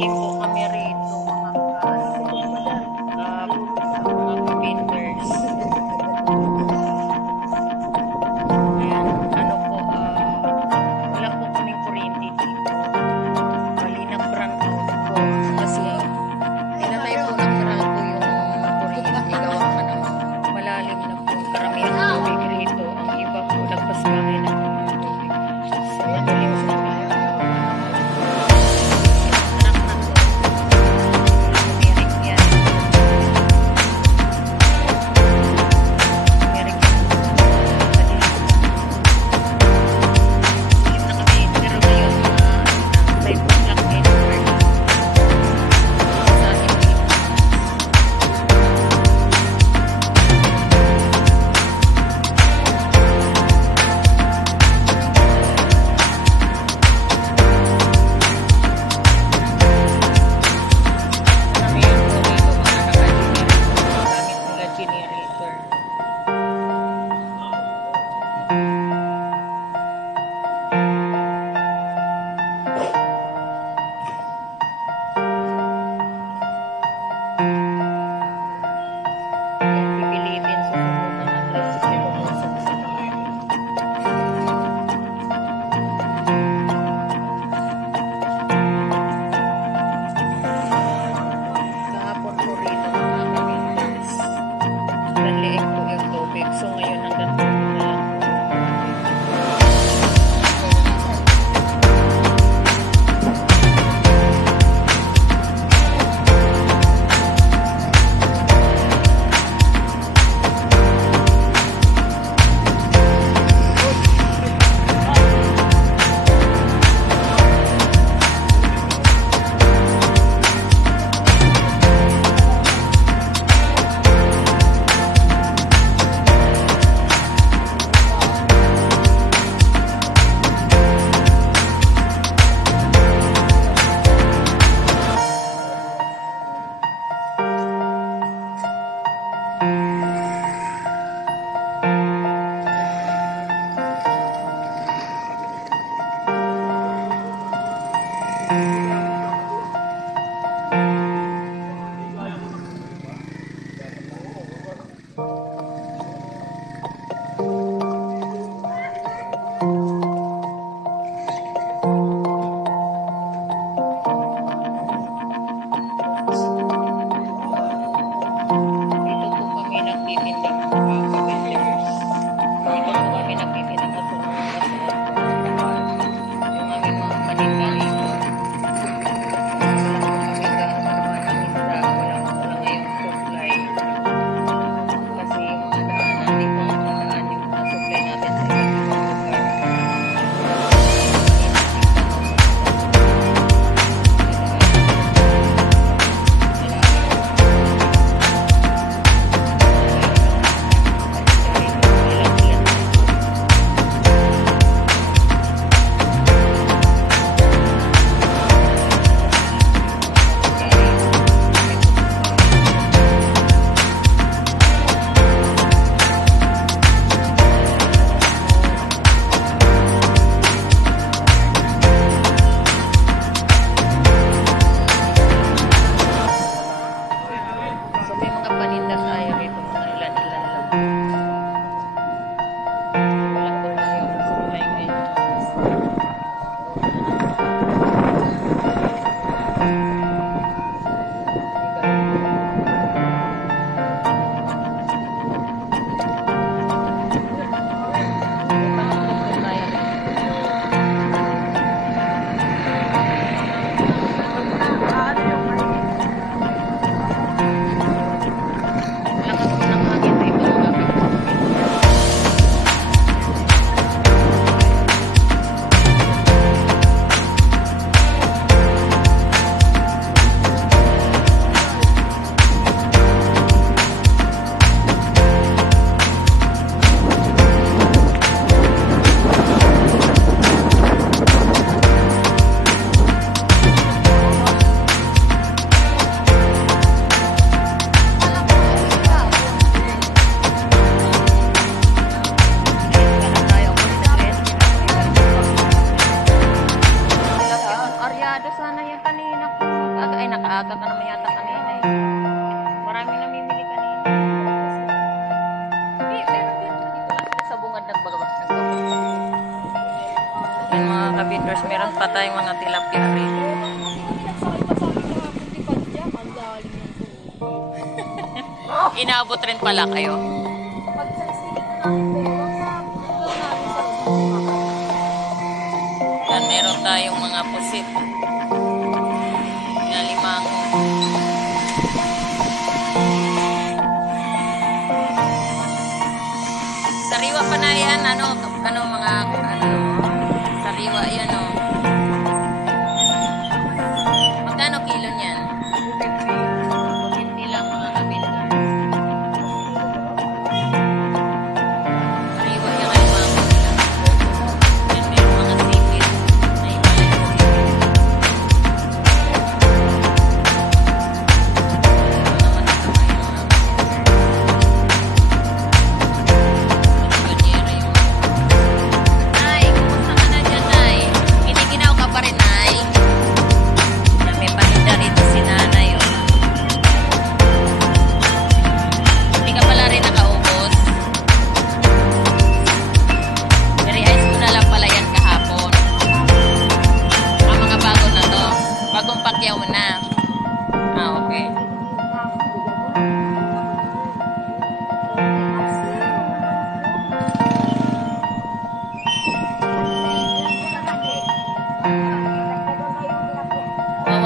Umiihi po kami rito, mga painters. Ayan, ano po, wala po kaming kuryente dito. Bali, nag-brand out po. Kasi, pinatay po ng Meralco yung kuryente. Gawa ka ng malalim na po. Karamihan ng tubig rito. Ang iba po, lagpas bahay na po ng tubig. So, madilim na. Anak na po. Yan mga kabindors, meron pa tayong mga tilapia rito. Inaabot rin pala kayo. Yan, meron tayong mga pusit. Na limango. Sariwa pa na yan, ano mga, sariwa yan, o. Magkano kilo niyan? 250 lang mga kabindor. Sariwa yan ay mga kabindor. Yan, meron mga sipit. Na iba lang yung sipit.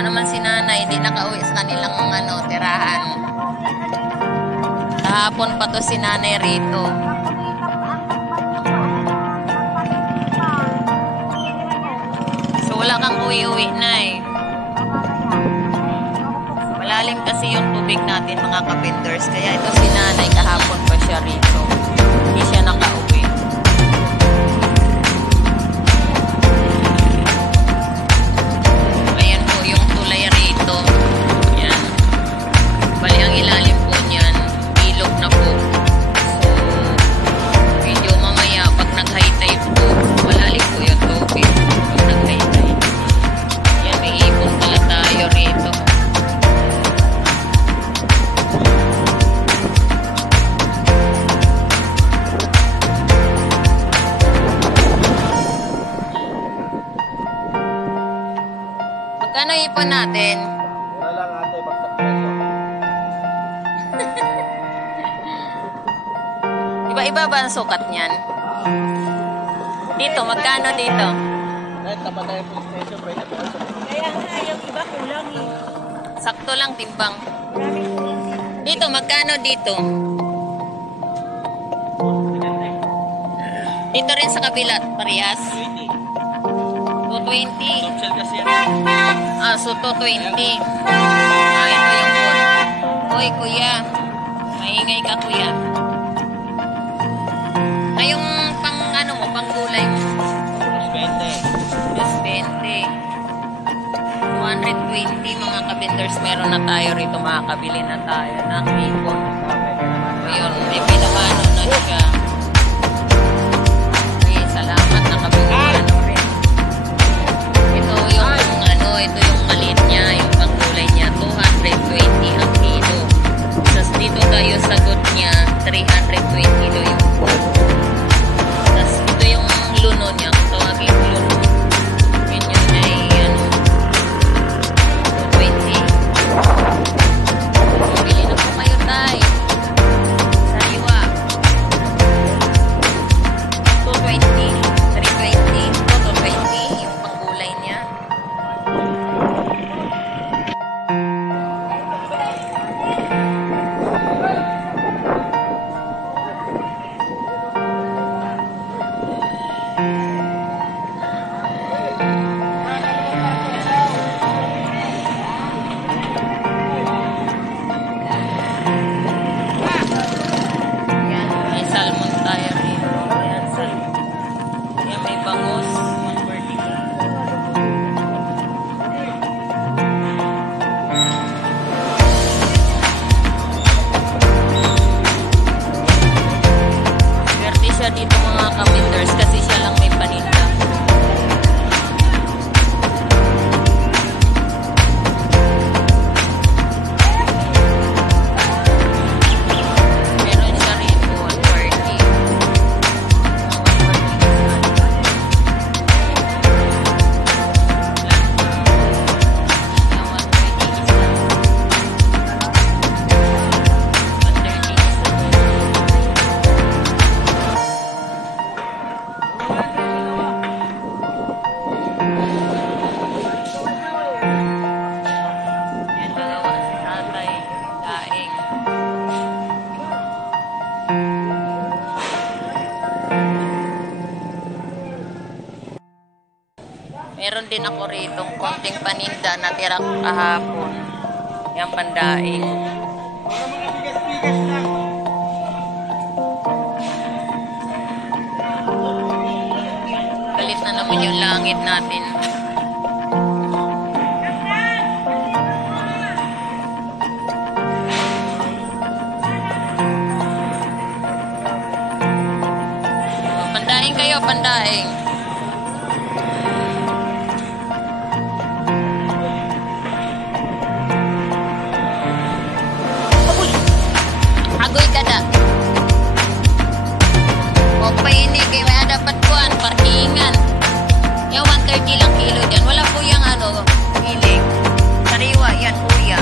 Naman si nanay, hindi nakauwi sa kanilang tirahan. Kahapon pa to si nanay rito. So wala kang uwi-uwi na eh. Malalim kasi yung tubig natin mga kabindors. Kaya ito si nanay kahapon pa siya rito. Hindi siya nakauwi. Bali ang ilalim po niyan, ilog na po. So, medyo mamaya pag nag-high tide po, malalim po yung tubig. Pag nag-high tide. Yan, may ibon pala tayo rito. Magkano ipon natin? Iba-iba ba ang sukat niyan? Dito, magkano dito? Kaya nga, yung iba kulang eh. Sakto lang timbang. Dito, magkano dito? Dito rin sa kabila, parehas? 220. Ah, so 220. Ah, ito yung phone. Hoy, kuya. Maingay ka, kuya. Yung pang gulay mo? 220. 220 mga kabindors. Meron na tayo rito. Makakabili na tayo ng hipon. Ayun, may pinamano na siya. Okay, salamat. Nakabili rin. Ito yung maliit niya. Yung pang gulay niya. 220 ang kilo. Tapos dito tayo sa good niya. 320 do yung luno niya, tawagin luno. Yun yun ay 220. Bili na po kayo tayo. Sariwa. 220. 320. 220. Yung panggulay niya. Dito mga kabindors kasi siya lang may paninda. Meron siya rito 140. Meron din ako rito konting paninda na tira kahapon. Yan, pandaing. Galit na naman yung langit natin. Pandaing kayo, pandaing. Agoy ka na. Huwag pa ini, kaya may dapat kuhan, parkingan. Yung 130 lang kilo dyan. Wala po yung ano, hilig. Sariwa, yan kuya.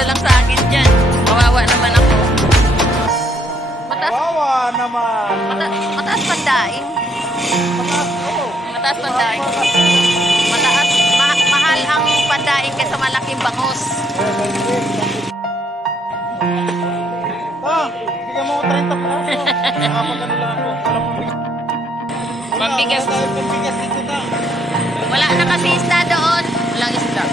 Lang sa akin dyan. Kawawa naman ako. Kawawa naman. Mataas pandaing. Mataas pandaing. Mahal ang pandaing kaysa malaking bangus. Bigyan mo ko 30 pesos. Nakapagano lang ako. Pambigas. Pambigas dito na. Wala na kasi isda doon. Walang isda.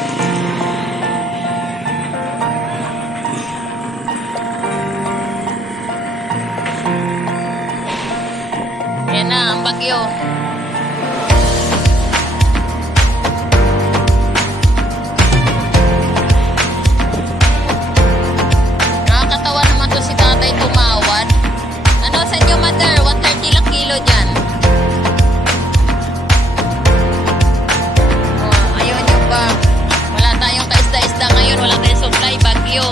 Yan na, ang bagyo. Nakakatawa naman to si tatay tumawad. Ano sa inyo, mother? 130 lang kilo dyan. Oh, ayun yung ba. Wala tayong kaisda-isda ngayon. Wala tayong supply, bagyo.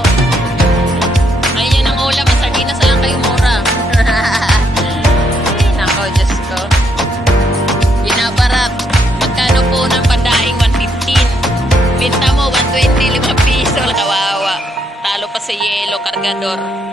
Ayun ang ulam. Sardinas lang kayo mura. Nako, Diyos ko. Binabarat. Magkano po ng pandaing? 115. Binta mo, 120, 5 piso. Kawawa. Talo pa sa yelo, kargador.